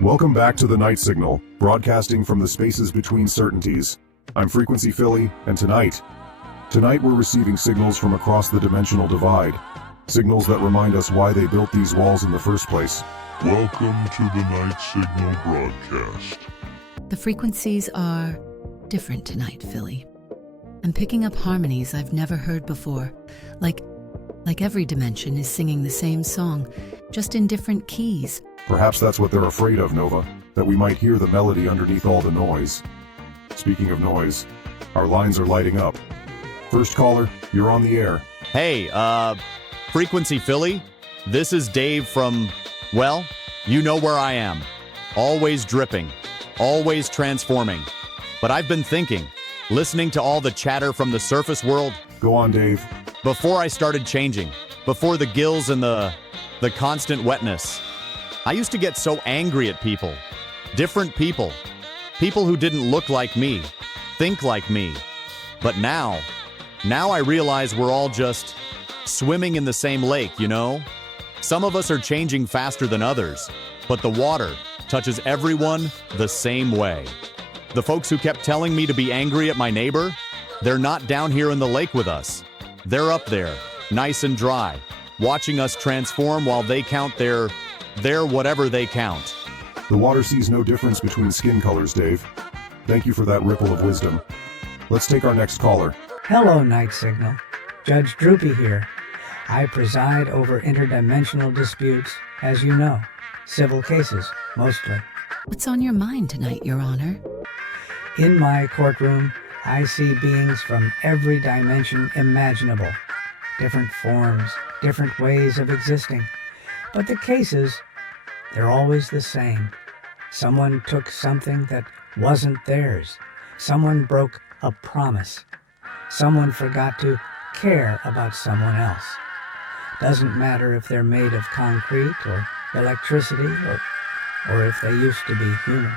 Welcome back to the Night Signal, broadcasting from the spaces between certainties. I'm Frequency Philly, and tonight we're receiving signals from across the dimensional divide. Signals that remind us why they built these walls in the first place. Welcome to the Night Signal broadcast. The frequencies are different tonight, Philly. I'm picking up harmonies I've never heard before. Like every dimension is singing the same song, just in different keys. Perhaps that's what they're afraid of, Nova, that we might hear the melody underneath all the noise. Speaking of noise, our lines are lighting up. First caller, you're on the air. Hey, Frequency Philly, this is Dave from, well, you know where I am. Always dripping, always transforming. But I've been thinking, listening to all the chatter from the surface world. Go on, Dave. Before I started changing, before the gills and the constant wetness, I used to get so angry at people. Different people. People who didn't look like me, think like me. But now I realize we're all just swimming in the same lake, you know? Some of us are changing faster than others, but the water touches everyone the same way. The folks who kept telling me to be angry at my neighbor, they're not down here in the lake with us. They're up there, nice and dry, watching us transform while they count their whatever they count. The water sees no difference between skin colors, Dave. Thank you for that ripple of wisdom. Let's take our next caller. Hello, Night Signal. Judge Droopy here. I preside over interdimensional disputes, as you know. Civil cases, mostly. What's on your mind tonight, Your Honor? In my courtroom, I see beings from every dimension imaginable. Different forms, different ways of existing. But the cases, they're always the same. Someone took something that wasn't theirs. Someone broke a promise. Someone forgot to care about someone else. Doesn't matter if they're made of concrete or electricity or if they used to be human.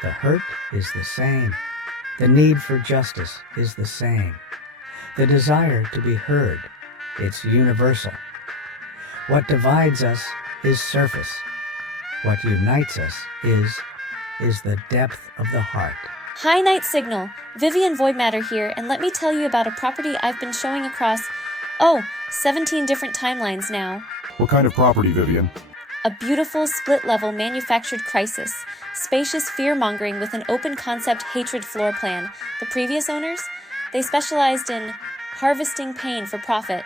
The hurt is the same. The need for justice is the same. The desire to be heard, it's universal. What divides us is surface. What unites us is the depth of the heart. Hi, Night Signal. Vivian Voidmatter here, and let me tell you about a property I've been showing across, 17 different timelines now. What kind of property, Vivian? A beautiful split-level manufactured crisis. Spacious fear-mongering with an open-concept hatred floor plan. The previous owners? They specialized in harvesting pain for profit.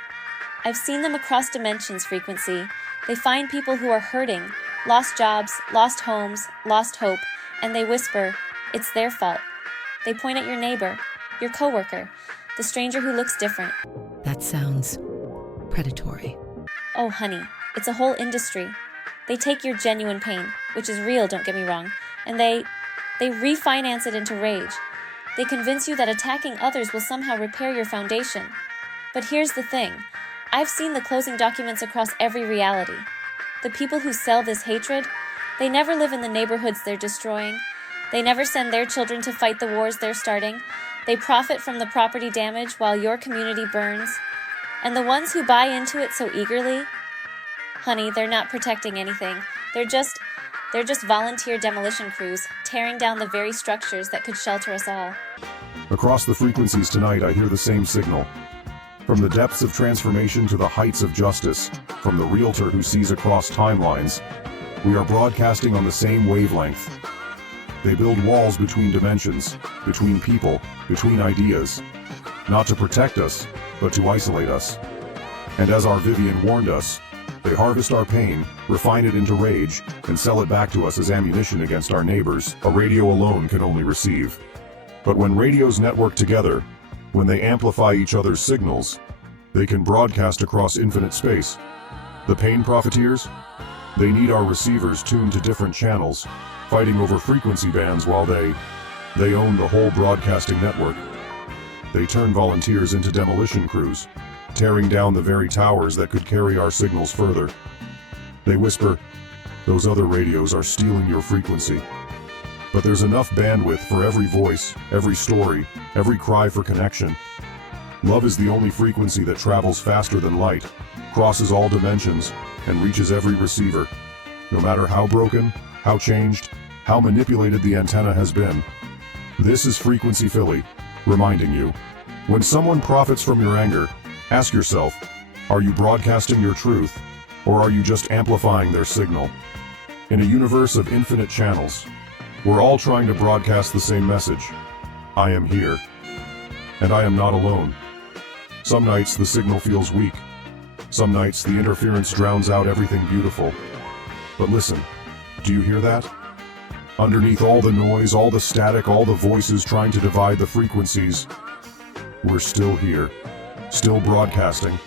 I've seen them across dimensions, Frequency. They find people who are hurting, lost jobs, lost homes, lost hope, and they whisper, it's their fault. They point at your neighbor, your coworker, the stranger who looks different. That sounds predatory. Oh, honey, it's a whole industry. They take your genuine pain, which is real, don't get me wrong, and they refinance it into rage. They convince you that attacking others will somehow repair your foundation. But here's the thing. I've seen the closing documents across every reality. The people who sell this hatred, they never live in the neighborhoods they're destroying. They never send their children to fight the wars they're starting. They profit from the property damage while your community burns. And the ones who buy into it so eagerly, honey, they're not protecting anything. They're just volunteer demolition crews, tearing down the very structures that could shelter us all. Across the frequencies tonight, I hear the same signal. From the depths of transformation to the heights of justice, from the realtor who sees across timelines, we are broadcasting on the same wavelength. They build walls between dimensions, between people, between ideas, not to protect us, but to isolate us. And as our Vivian warned us, they harvest our pain, refine it into rage, and sell it back to us as ammunition against our neighbors a radio alone can only receive. But when radios network together, when they amplify each other's signals, they can broadcast across infinite space. The pain profiteers? They need our receivers tuned to different channels, fighting over frequency bands while they own the whole broadcasting network. They turn volunteers into demolition crews, tearing down the very towers that could carry our signals further. They whisper, those other radios are stealing your frequency. But there's enough bandwidth for every voice, every story, every cry for connection. Love is the only frequency that travels faster than light, crosses all dimensions, and reaches every receiver. no matter how broken, how changed, how manipulated the antenna has been. This is Frequency Philly, reminding you. When someone profits from your anger, ask yourself, are you broadcasting your truth, or are you just amplifying their signal? In a universe of infinite channels, we're all trying to broadcast the same message. I am here. And I am not alone. Some nights the signal feels weak. Some nights the interference drowns out everything beautiful. But listen, do you hear that? Underneath all the noise, all the static, all the voices trying to divide the frequencies, we're still here, still broadcasting,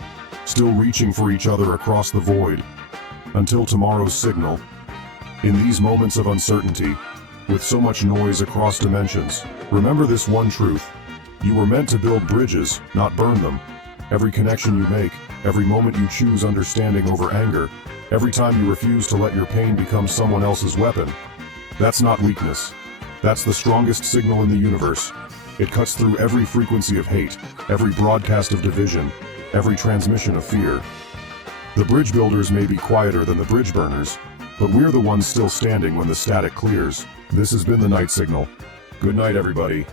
still reaching for each other across the void, until tomorrow's signal. In these moments of uncertainty, with so much noise across dimensions, remember this one truth. You were meant to build bridges, not burn them. Every connection you make, every moment you choose understanding over anger, every time you refuse to let your pain become someone else's weapon, that's not weakness. That's the strongest signal in the universe. It cuts through every frequency of hate, every broadcast of division, every transmission of fear. The bridge builders may be quieter than the bridge burners, but we're the ones still standing when the static clears. This has been the Night Signal. Good night, everybody.